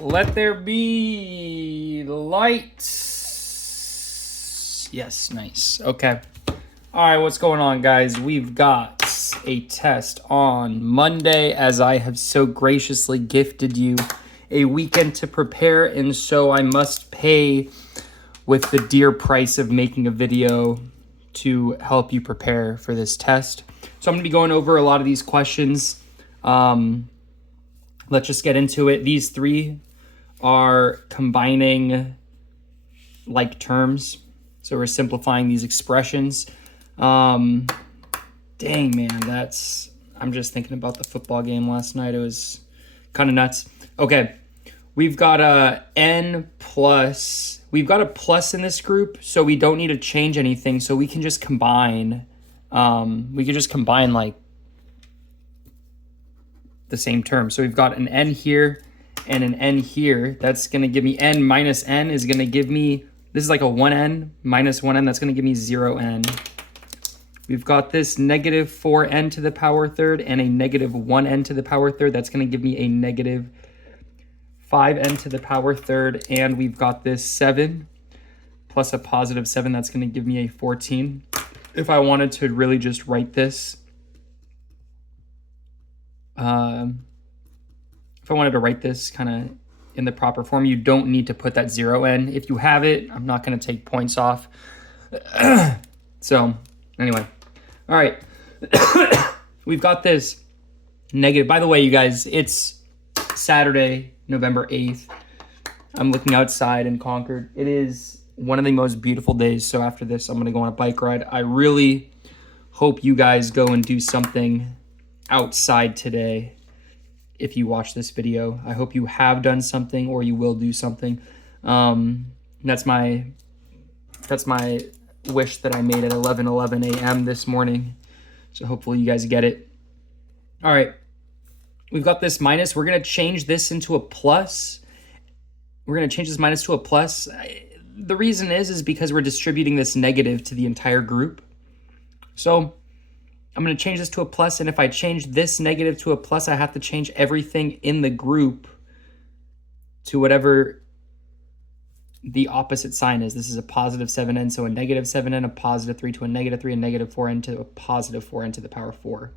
Let there be lights. Yes, nice. Okay. All right, what's going on, guys? We've got a test on Monday, as I have so graciously gifted you a weekend to prepare, and so I must pay with the dear price of making a video to help you prepare for this test. So I'm going to be going over a lot of these questions. Let's just get into it. These three are combining like terms. So we're simplifying these expressions. Dang, man, I'm just thinking about the football game last night. It was kind of nuts. Okay, we've got we've got a plus in this group, so we don't need to change anything. So we can just combine, like the same term. So we've got an n here and an n here. That's going to give me n minus n is going to give me, this is like a 1n minus 1n. That's going to give me 0n. We've got this negative 4n to the power third and a negative 1n to the power third. That's going to give me a negative 5n to the power third. And we've got this 7 plus a positive 7. That's going to give me a 14. If I wanted to really just write this, if I wanted to write this kind of in the proper form, you don't need to put that 0n. If you have it, I'm not going to take points off. So anyway, all right. We've got this negative. By the way, you guys, it's Saturday, November 8th. I'm looking outside in Concord. It is one of the most beautiful days. So after this, I'm going to go on a bike ride. I really hope you guys go and do something outside today. If you watch this video, I hope you have done something or you will do something. That's my wish that I made at 11:11 a.m. this morning. So hopefully you guys get it. All right, we've got this minus. We're gonna change this into a plus. We're gonna change this minus to a plus. The reason is because we're distributing this negative to the entire group. So I'm going to change this to a plus, and if I change this negative to a plus, I have to change everything in the group to whatever the opposite sign is. This is a positive 7n, so a negative 7n, a positive 3 to a negative 3, a negative 4n to a positive 4n to the power 4.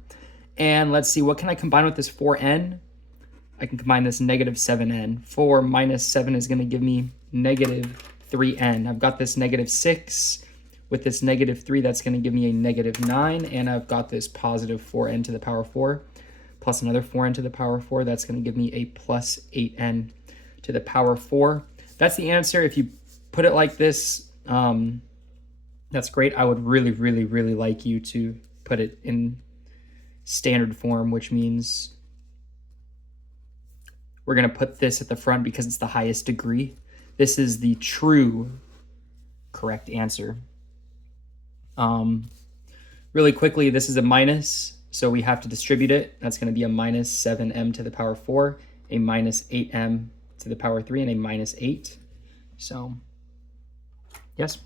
And let's see, what can I combine with this 4n? I can combine this negative 7n. 4 minus 7 is going to give me negative 3n. I've got this negative 6. With this negative 3, that's going to give me a negative 9, and I've got this positive 4n to the power 4, plus another 4n to the power 4. That's going to give me a plus 8n to the power 4. That's the answer. If you put it like this, that's great. I would really, really, really like you to put it in standard form, which means we're going to put this at the front because it's the highest degree. This is the true correct answer. Really quickly, this is a minus, so we have to distribute it. That's going to be a minus 7m to the power 4, a minus 8m to the power 3, and a minus 8. So, yes.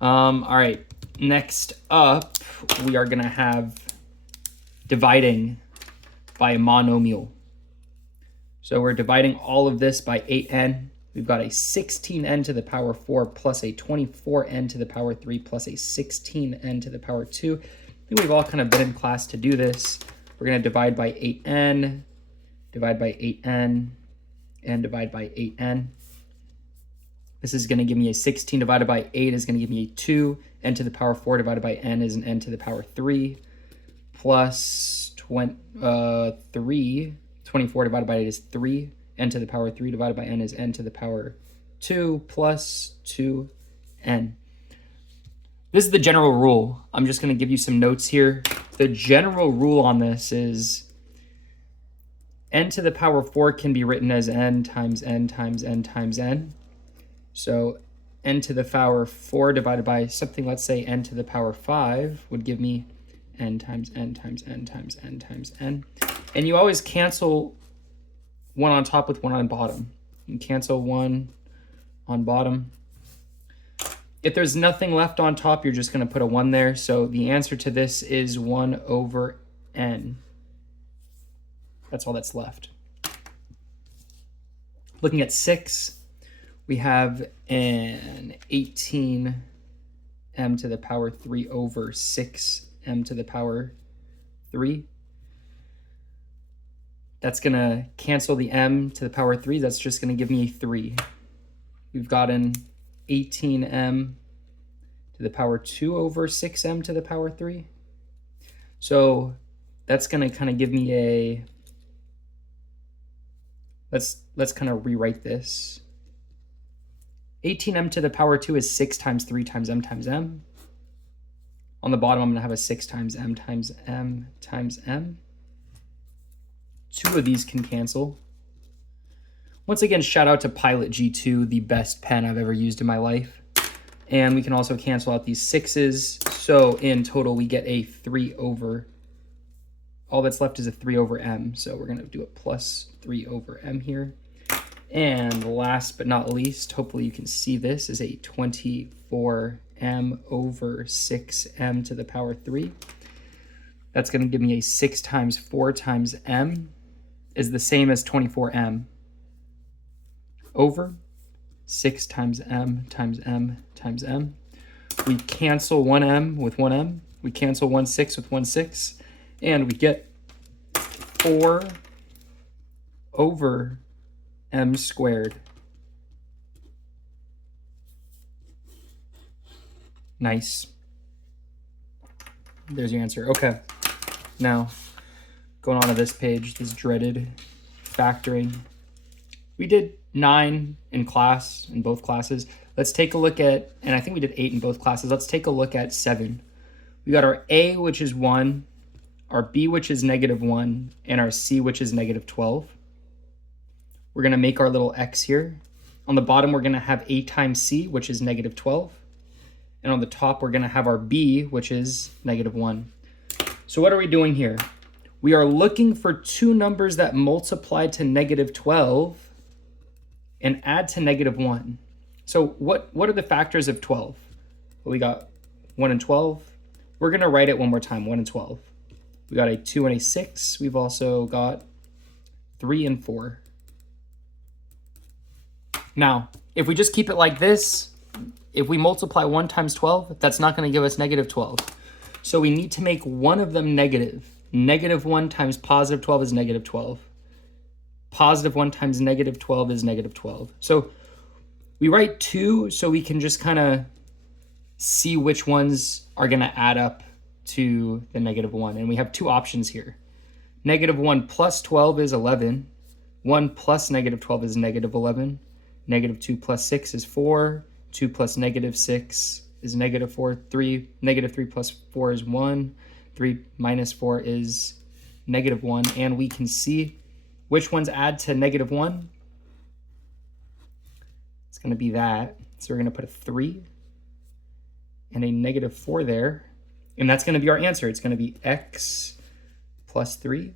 All right, next up, we are going to have dividing by a monomial. So we're dividing all of this by 8n. We've got a 16n to the power 4 plus a 24n to the power 3 plus a 16n to the power 2. I think we've all kind of been in class to do this. We're going to divide by 8n, divide by 8n, and divide by 8n. This is going to give me a 16 divided by 8 is going to give me a 2. N to the power 4 divided by n is an n to the power 3 plus 24 divided by 8 is 3. N to the power 3 divided by n is n to the power 2 plus 2n. This is the general rule. I'm just going to give you some notes here. The general rule on this is n to the power 4 can be written as n times n times n times n. So n to the power 4 divided by something, let's say n to the power 5 would give me n times n times n times n times n. And you always cancel one on top with one on bottom. You cancel one on bottom. If there's nothing left on top, you're just going to put a 1 there. So the answer to this is 1 over n. That's all that's left. Looking at 6, we have an 18m to the power 3 over 6m to the power 3. That's going to cancel the m to the power 3. That's just going to give me a 3. We've got an 18m to the power 2 over 6m to the power 3. So that's going to kind of give me a... Let's kind of rewrite this. 18m to the power 2 is 6 times 3 times m times m. On the bottom, I'm going to have a 6 times m times m times m. 2 of these can cancel. Once again, shout out to Pilot G2, the best pen I've ever used in my life. And we can also cancel out these 6s. So in total, we get a 3 over... All that's left is a 3 over m. So we're going to do a plus 3 over m here. And last but not least, hopefully you can see this, is a 24m over 6m to the power 3. That's going to give me a 6 times 4 times m is the same as 24m over 6 times m times m times m. We cancel 1m with 1m. We cancel 1 6 with 1 6. And we get 4 over m squared. Nice. There's your answer. Okay. Now, going on to this page, this dreaded factoring. We did 9 in class, in both classes. Let's take a look at, and I think we did 8 in both classes. Let's take a look at 7. We got our A, which is 1, our B, which is -1, and our C, which is -12. We're going to make our little x here. On the bottom, we're going to have A times C, which is -12. And on the top, we're going to have our B, which is -1. So what are we doing here? We are looking for 2 numbers that multiply to -12 and add to -1. So what are the factors of 12? Well, we got 1 and 12. We're going to write it one more time, 1 and 12. We got a 2 and a 6. We've also got 3 and 4. Now, if we just keep it like this, if we multiply 1 times 12, that's not going to give us -12. So we need to make one of them negative. -1 times +12 is -12. +1 times -12 is -12. So we write 2 so we can just kind of see which ones are going to add up to the -1. And we have 2 options here. -1 plus 12 is 11. 1 plus -12 is -11. -2 plus 6 is 4. 2 plus -6 is -4. 3 plus 4 is 1. 3 minus 4 is -1. And we can see which ones add to -1. It's going to be that. So we're going to put a 3 and a -4 there. And that's going to be our answer. It's going to be x plus 3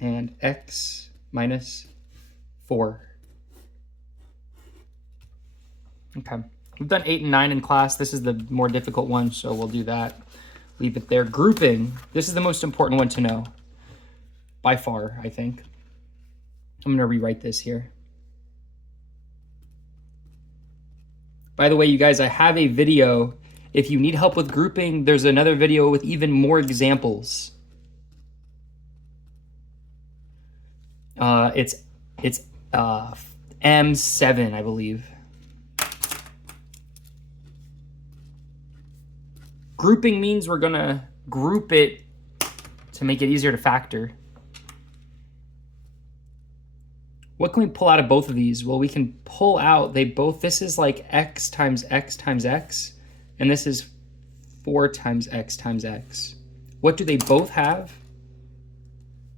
and x minus 4. Okay. We've done 8 and 9 in class. This is the more difficult one, so we'll do that. Leave it there. Grouping. This is the most important one to know. By far, I think. I'm going to rewrite this here. By the way, you guys, I have a video. If you need help with grouping, there's another video with even more examples. It's M7, I believe. Grouping means we're gonna group it to make it easier to factor. What can we pull out of both of these? Well, we can pull out, this is like x times x times x, and this is 4 times x times x. What do they both have?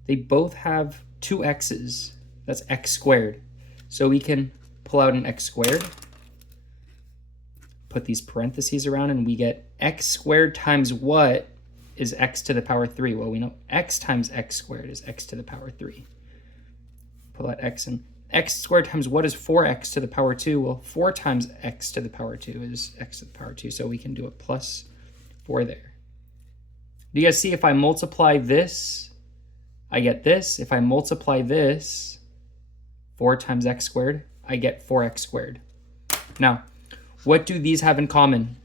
They both have 2 x's. That's x squared. So we can pull out an x squared, put these parentheses around, and we get x squared times what is x to the power 3? Well, we know x times x squared is x to the power 3. Pull out x, and x squared times what is 4x to the power 2? Well, 4 times x to the power 2 is x to the power 2, so we can do a plus 4 there. Do you guys see if I multiply this, I get this. If I multiply this, 4 times x squared, I get 4x squared. Now, what do these have in common?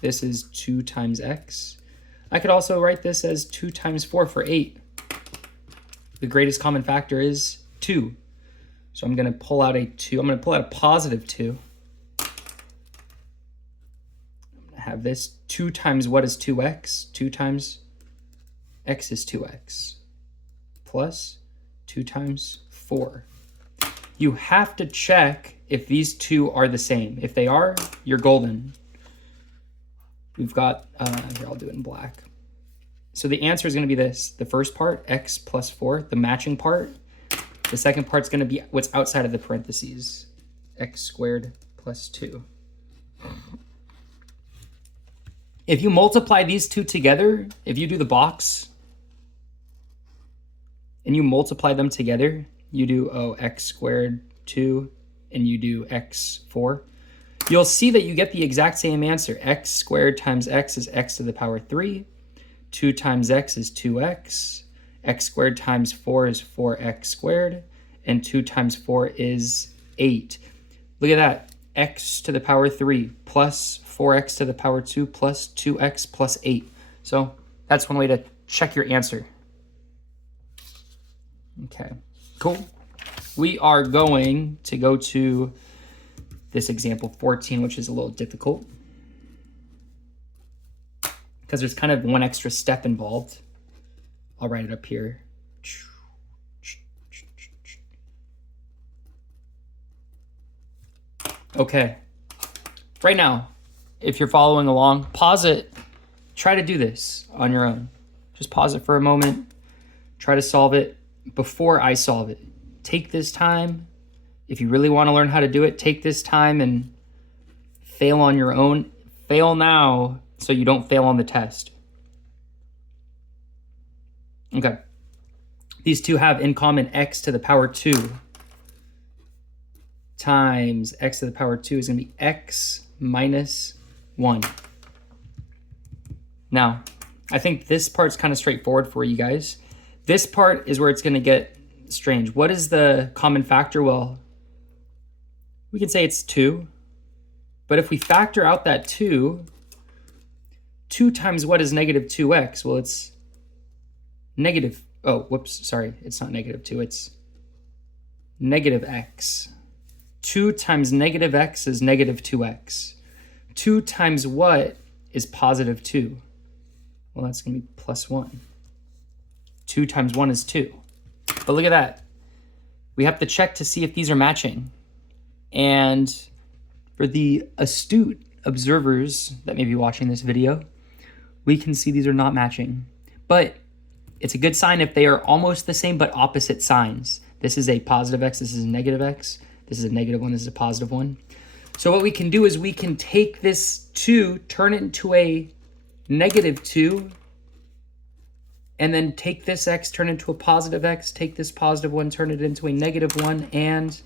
This is 2 times x. I could also write this as 2 times 4 for 8. The greatest common factor is 2. So I'm going to pull out a 2. I'm going to pull out a positive 2. I'm going to have this 2 times what is 2x? 2 times x is 2x plus 2 times 4. You have to check if these two are the same. If they are, you're golden. We've got, here, I'll do it in black. So the answer is going to be this. The first part, x plus 4, the matching part. The second part's going to be what's outside of the parentheses, x squared plus 2. If you multiply these two together, if you do the box and you multiply them together, you do x squared 2 and you do x 4, you'll see that you get the exact same answer. X squared times x is x to the power 3. 2 times x is 2x. X squared times 4 is 4x squared. And 2 times 4 is 8. Look at that. X to the power 3 plus 4x to the power 2 plus 2x plus 8. So that's one way to check your answer. Okay, cool. We are going to go to this example 14, which is a little difficult because there's kind of one extra step involved. I'll write it up here. Okay, right now, if you're following along, pause it, try to do this on your own. Just pause it for a moment, try to solve it before I solve it. Take this time. If you really want to learn how to do it, take this time and fail on your own. Fail now so you don't fail on the test. Okay. These two have in common x to the power 2 times x to the power 2 is going to be x minus 1. Now, I think this part's kind of straightforward for you guys. This part is where it's going to get strange. What is the common factor? Well, we can say it's 2. But if we factor out that 2 times what is negative 2x? Well, it's negative, oh, whoops, sorry, it's not negative 2, it's negative x. 2 times negative x is negative 2x. 2 times what is positive 2? Well, that's going to be plus 1. 2 times 1 is 2. But look at that. We have to check to see if these are matching. And for the astute observers that may be watching this video, we can see these are not matching. But it's a good sign if they are almost the same but opposite signs. This is a positive x, this is a negative x. This is a negative 1, this is a positive 1. So what we can do is we can take this 2, turn it into a negative 2, and then take this x, turn it into a positive x, take this positive 1, turn it into a negative 1, and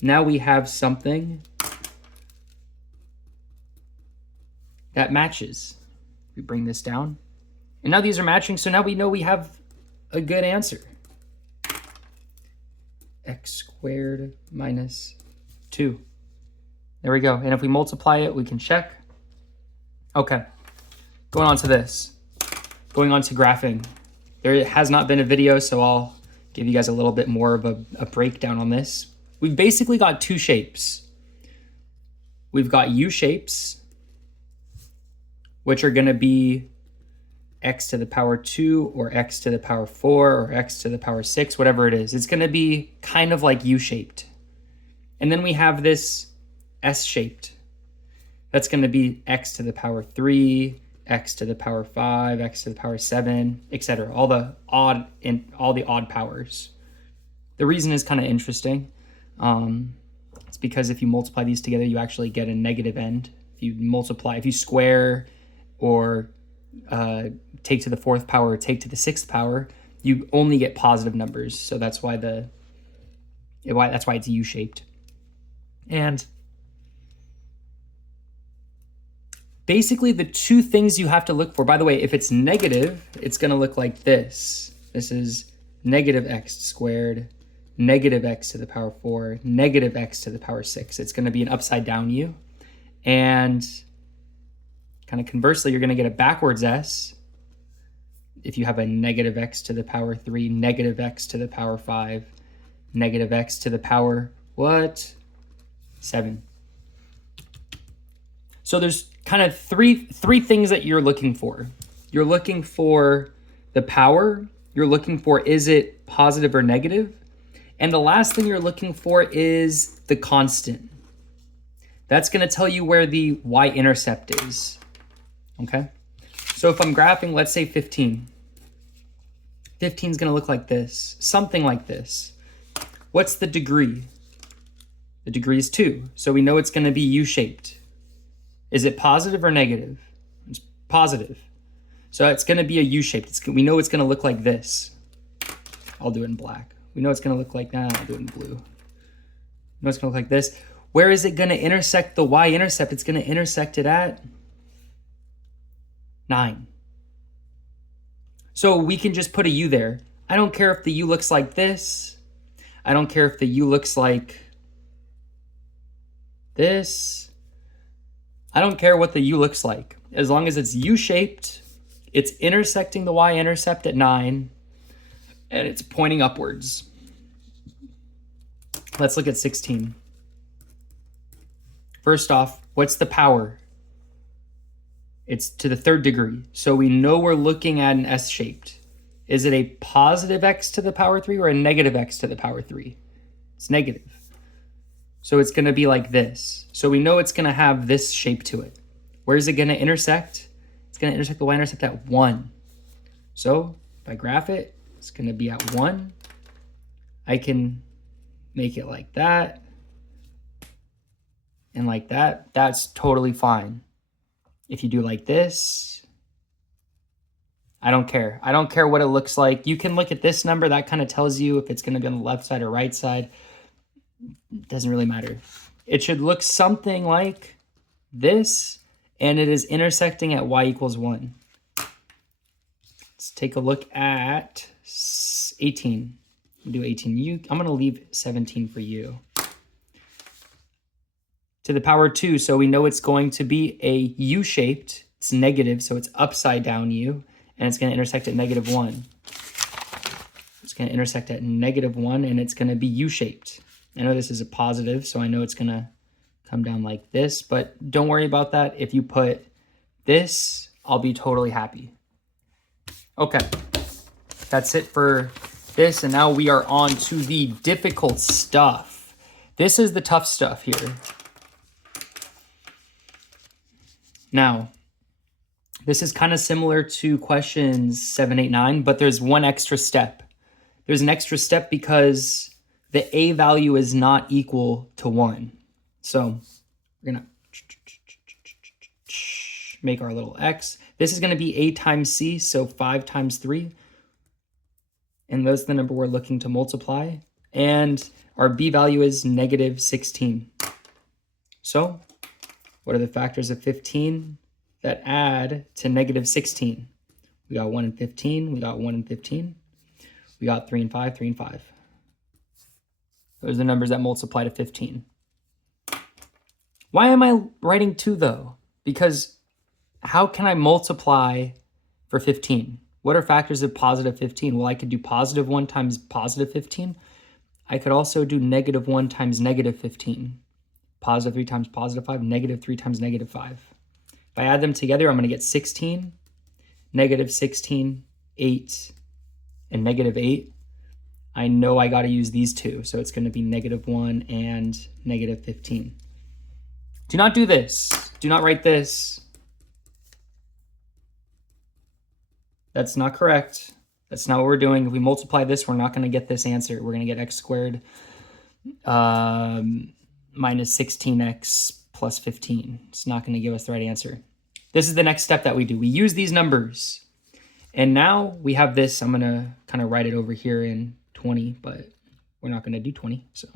now we have something that matches. We bring this down, and now these are matching, so now we know we have a good answer. X squared minus 2. There we go. And if we multiply it, we can check. Okay, going on to this. Going on to graphing. There has not been a video, so I'll give you guys a little bit more of a breakdown on this. We've basically got two shapes. We've got U shapes, which are going to be x to the power 2 or x to the power 4 or x to the power 6, whatever it is. It's going to be kind of like U-shaped. And then we have this S-shaped. That's going to be x to the power 3, x to the power 5, x to the power 7, etc. All the odd powers. The reason is kind of interesting. It's because if you multiply these together, you actually get a negative end. If you square or take to the 4th power or take to the 6th power, you only get positive numbers. So that's why that's why it's U-shaped. And basically the two things you have to look for, by the way, if it's negative, it's going to look like this. This is negative x squared negative x to the power 4, negative x to the power 6. It's going to be an upside down u. And kind of conversely, you're going to get a backwards s if you have a negative x to the power 3, negative x to the power 5, negative x to the power, what? 7. So there's kind of three things that you're looking for. You're looking for the power. You're looking for, is it positive or negative? And the last thing you're looking for is the constant. That's going to tell you where the y-intercept is. Okay? So if I'm graphing, let's say 15. 15 is going to look like this, something like this. What's the degree? The degree is 2. So we know it's going to be U-shaped. Is it positive or negative? It's positive. So it's going to be a U-shaped. We know it's going to look like this. I'll do it in black. We know it's going to look like that. I'll do it in blue. We know it's going to look like this. Where is it going to intersect the y-intercept? It's going to intersect it at 9. So we can just put a u there. I don't care if the u looks like this. I don't care if the u looks like this. I don't care what the u looks like. As long as it's u-shaped, it's intersecting the y-intercept at 9, and it's pointing upwards. Let's look at 16. First off, what's the power? It's to the 3rd degree. So we know we're looking at an S-shaped. Is it a positive x to the power 3 or a negative x to the power 3? It's negative. So it's going to be like this. So we know it's going to have this shape to it. Where is it going to intersect? It's going to intersect the y-intercept at 1. So if I graph it, it's going to be at 1. I can make it like that and like that. That's totally fine. If you do like this, I don't care. I don't care what it looks like. You can look at this number. That kind of tells you if it's going to be on the left side or right side. It doesn't really matter. It should look something like this, and it is intersecting at y equals 1. Let's take a look at 18. We'll do 18. I'm going to leave 17 for you. To the power 2, so we know it's going to be a U-shaped. It's negative, so it's upside down U, and it's going to intersect at -1. It's going to intersect at -1, and it's going to be U-shaped. I know this is a positive, so I know it's going to come down like this, but don't worry about that. If you put this, I'll be totally happy. Okay, that's it for this, and now we are on to the difficult stuff. This is the tough stuff here. Now, this is kind of similar to questions 7, 8, 9, but there's one extra step. There's an extra step because the a value is not equal to 1. So we're going to make our little x. This is going to be a times c, so 5 times 3. And that's the number we're looking to multiply. And our b value is -16. So what are the factors of 15 that add to -16? We got 1 and 15. We got 1 and 15. We got 3 and 5, 3 and 5. Those are the numbers that multiply to 15. Why am I writing 2 though? Because how can I multiply for 15? What are factors of positive 15? Well, I could do +1 times +15. I could also do -1 times -15. +3 times +5, -3 times -5. If I add them together, I'm going to get 16, -16, 8, and -8. I know I got to use these two, so it's going to be -1 and -15. Do not do this. Do not write this. That's not correct. That's not what we're doing. If we multiply this, we're not going to get this answer. We're going to get x squared minus 16x plus 15. It's not going to give us the right answer. This is the next step that we do. We use these numbers. And now we have this. I'm going to kind of write it over here in 20, but we're not going to do 20. So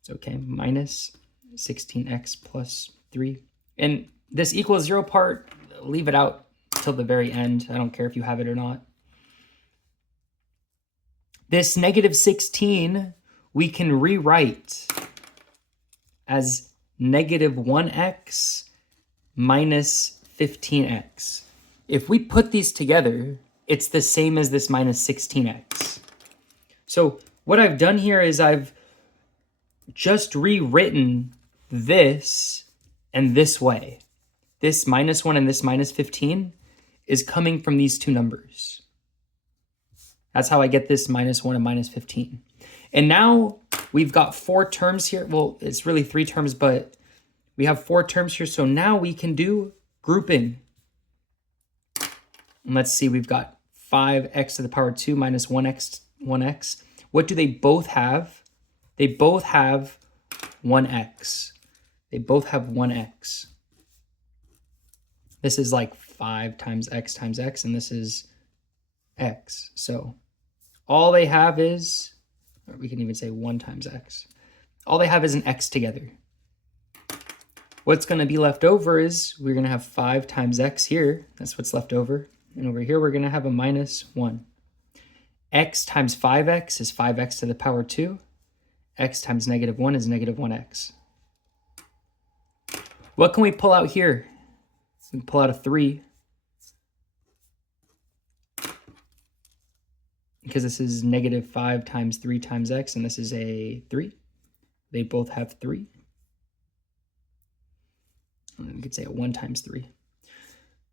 it's okay. Minus 16x plus 3. And this equals 0 part, leave it out till the very end. I don't care if you have it or not. This negative 16 we can rewrite as negative 1x minus 15x. If we put these together, it's the same as this minus 16x. So what I've done here is I've just rewritten this and this way. This minus 1 and this minus 15 is coming from these two numbers. That's how I get this minus 1 and minus 15. And now we've got 4 terms here. Well, it's really 3 terms, but we have 4 terms here. So now we can do grouping. And let's see, we've got 5x to the power 2 minus 1x. What do they both have? They both have 1x. They both have 1x. This is like 5 times x, and this is x. So all they have is, or we can even say 1 times x. All they have is an x together. What's going to be left over is we're going to have 5 times x here. That's what's left over. And over here, we're going to have a minus 1. X times 5x is 5x to the power 2. X times negative 1 is negative 1x. What can we pull out here? We can pull out a 3. Because this is negative 5 times 3 times x, and this is a 3. They both have 3. And we could say a 1 times 3.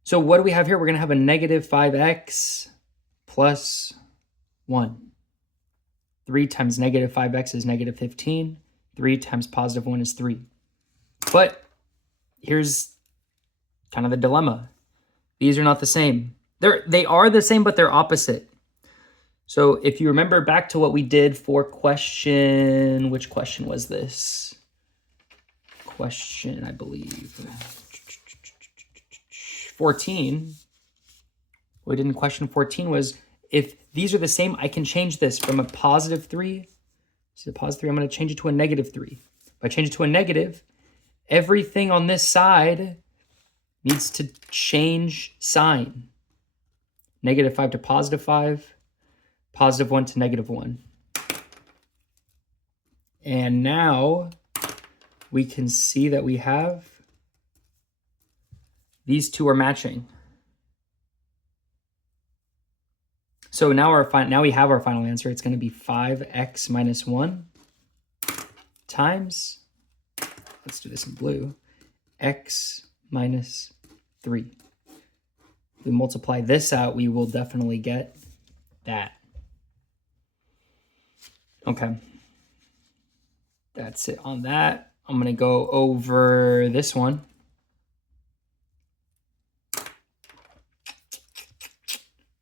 So what do we have here? We're going to have a negative 5x plus 1. 3 times negative 5x is negative 15. 3 times positive 1 is 3. But here's kind of the dilemma. These are not the same. They are the same, but they're opposite. So if you remember back to what we did for question, which question was this? Question, I believe, 14. What we did in question 14 was, if these are the same, I can change this from a positive 3 to a positive 3. I'm going to change it to a negative 3. If I change it to a negative, everything on this side needs to change sign. Negative 5 to positive 5. Positive 1 to negative 1. And now we can see that we have these two are matching. So now we have our final answer. It's going to be 5x minus 1 times, let's do this in blue, x minus 3. If we multiply this out, we will definitely get that. Okay, that's it on that. I'm going to go over this one.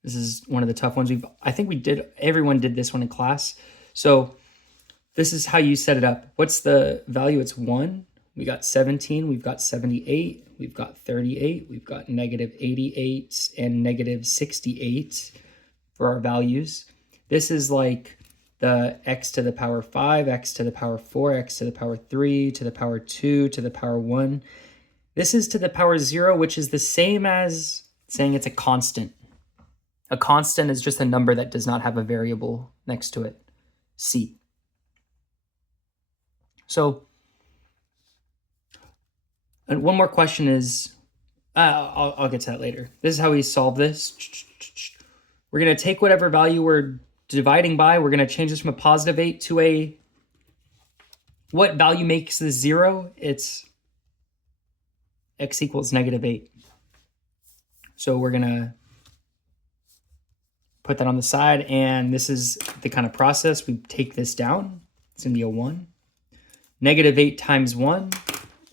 This is one of the tough ones. Everyone did this one in class. So this is how you set it up. What's the value? It's 1. We got 17. We've got 78. We've got 38. We've got negative 88 and negative 68 for our values. This is like the x to the power 5, x to the power 4, x to the power 3, to the power 2, to the power 1. This is to the power 0, which is the same as saying it's a constant. A constant is just a number that does not have a variable next to it, c. So, and one more question is, I'll get to that later. This is how we solve this. We're going to take whatever value we're dividing by. We're going to change this from a positive 8 to a, what value makes this 0? It's x equals negative 8. So we're going to put that on the side, and this is the kind of process. We take this down. It's going to be a 1. Negative 8 times 1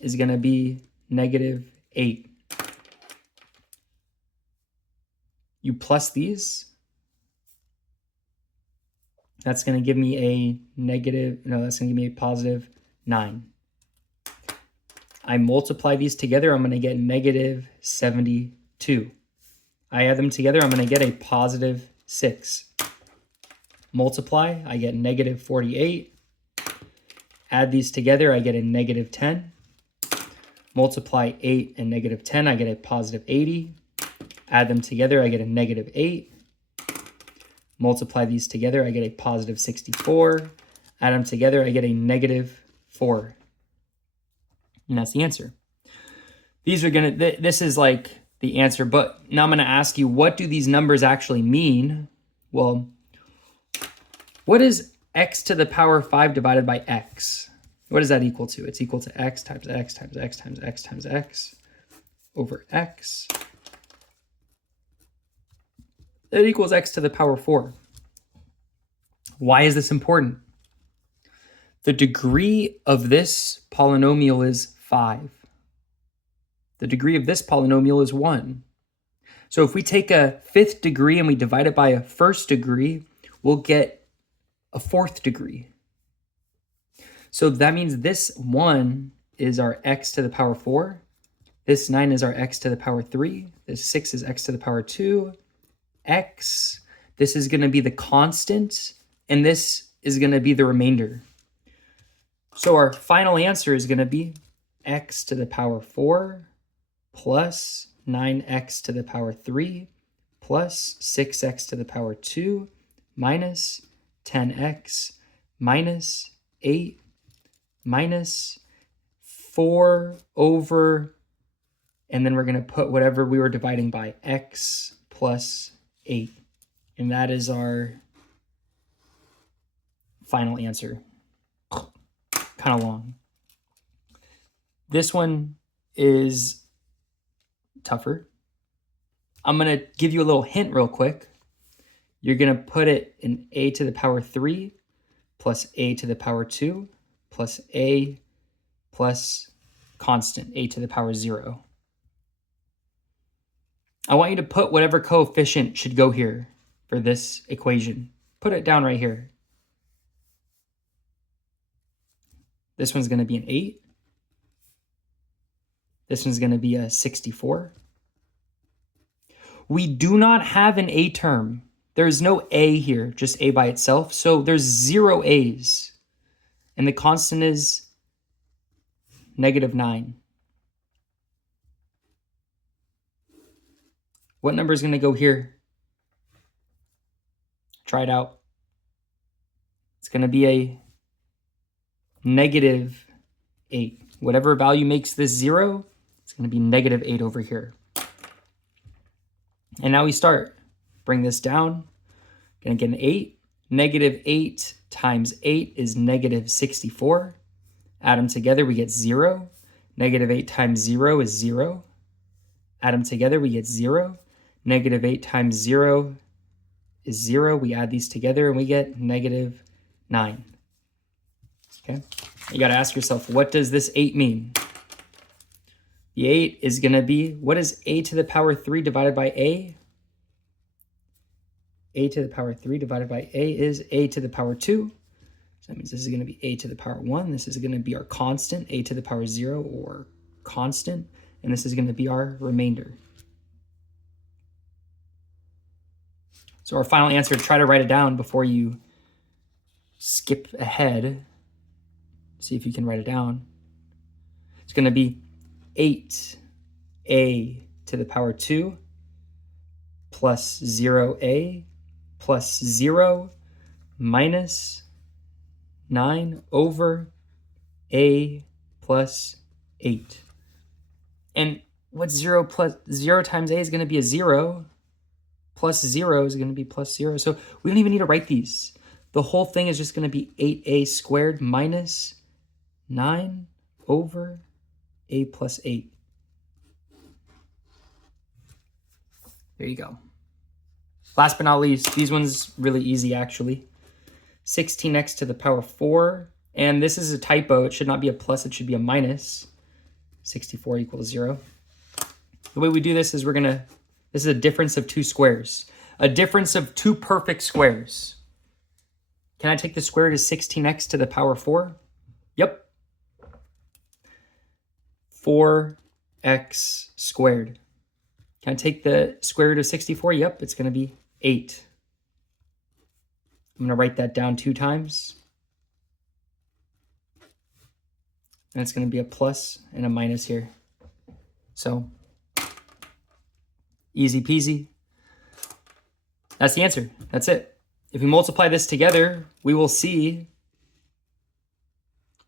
is going to be negative 8. You plus these. That's going to give me a that's going to give me a positive 9. I multiply these together, I'm going to get negative 72. I add them together, I'm going to get a positive 6. Multiply, I get negative 48. Add these together, I get a negative 10. Multiply 8 and negative 10, I get a positive 80. Add them together, I get a negative 8. Multiply these together, I get a positive 64. Add them together, I get a negative 4. And that's the answer. These are going to, this is like the answer, but now I'm going to ask you, what do these numbers actually mean? Well, what is x to the power 5 divided by x? What is that equal to? It's equal to x times x times x times x times x over x. That equals x to the power 4. Why is this important? The degree of this polynomial is 5. The degree of this polynomial is 1. So if we take a 5th degree and we divide it by a 1st degree, we'll get a 4th degree. So that means this 1 is our x to the power 4. This 9 is our x to the power 3. This 6 is x to the power 2. X, this is going to be the constant, and this is going to be the remainder. So our final answer is going to be x to the power 4 plus 9x to the power 3 plus 6x to the power 2 minus 10x minus 8 minus 4 over, and then we're going to put whatever we were dividing by, x plus 8. And that is our final answer. Kind of long. This one is tougher. I'm going to give you a little hint real quick. You're going to put it in a to the power 3 plus a to the power 2 plus a plus constant, a to the power 0. I want you to put whatever coefficient should go here for this equation. Put it down right here. This one's going to be an 8. This one's going to be a 64. We do not have an a term. There is no a here, just a by itself. So there's 0 a's. And the constant is -9. What number is going to go here? Try it out. It's going to be a -8. Whatever value makes this 0, it's going to be -8 over here. And now we start. Bring this down. Going to get an 8. -8 times 8 is -64. Add them together, we get 0. -8 times 0 is 0. Add them together, we get 0. -8 times 0 is 0. We add these together and we get -9. Okay? You got to ask yourself, what does this 8 mean? The 8 is going to be, what is a to the power 3 divided by a? A to the power 3 divided by a is a to the power 2. So that means this is going to be a to the power 1. This is going to be our constant, a to the power 0, or constant. And this is going to be our remainder. So our final answer, try to write it down before you skip ahead. See if you can write it down. It's going to be 8a to the power 2 plus 0a plus 0 minus 9 over a plus 8. And what's 0 plus 0 times a is going to be a 0. Plus 0 is going to be plus 0. So we don't even need to write these. The whole thing is just going to be 8a squared minus 9 over a plus 8. There you go. Last but not least, these ones really easy actually. 16x to the power 4. And this is a typo. It should not be a plus. It should be a minus. 64 equals 0. The way we do this is this is a difference of 2 squares. A difference of 2 perfect squares. Can I take the square root of 16x to the power 4? Yep. 4x squared. Can I take the square root of 64? Yep, it's going to be 8. I'm going to write that down 2 times. And it's going to be a plus and a minus here. So, easy peasy. That's the answer. That's it. if we multiply this together, we will see,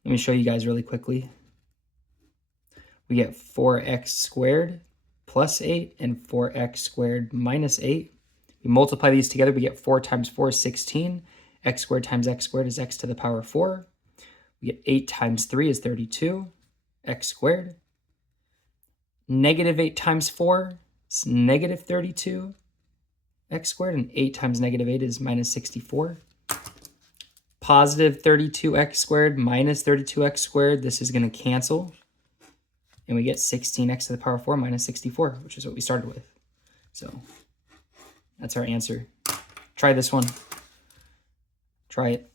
let me show you guys really quickly. We get 4x squared plus 8 and 4x squared minus 8. We multiply these together, we get 4 times 4 is 16. X squared times x squared is x to the power 4. We get 8 times 3 is 32, x squared. Negative 8 times 4 is negative 32, x squared. And 8 times negative 8 is minus 64. Positive 32x squared minus 32x squared, this is going to cancel. And we get 16x to the power 4 minus 64, which is what we started with. So that's our answer. Try this one. Try it.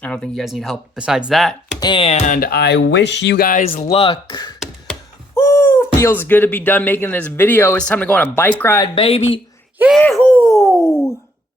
I don't think you guys need help besides that. And I wish you guys luck. Woo! Feels good to be done making this video. It's time to go on a bike ride, baby.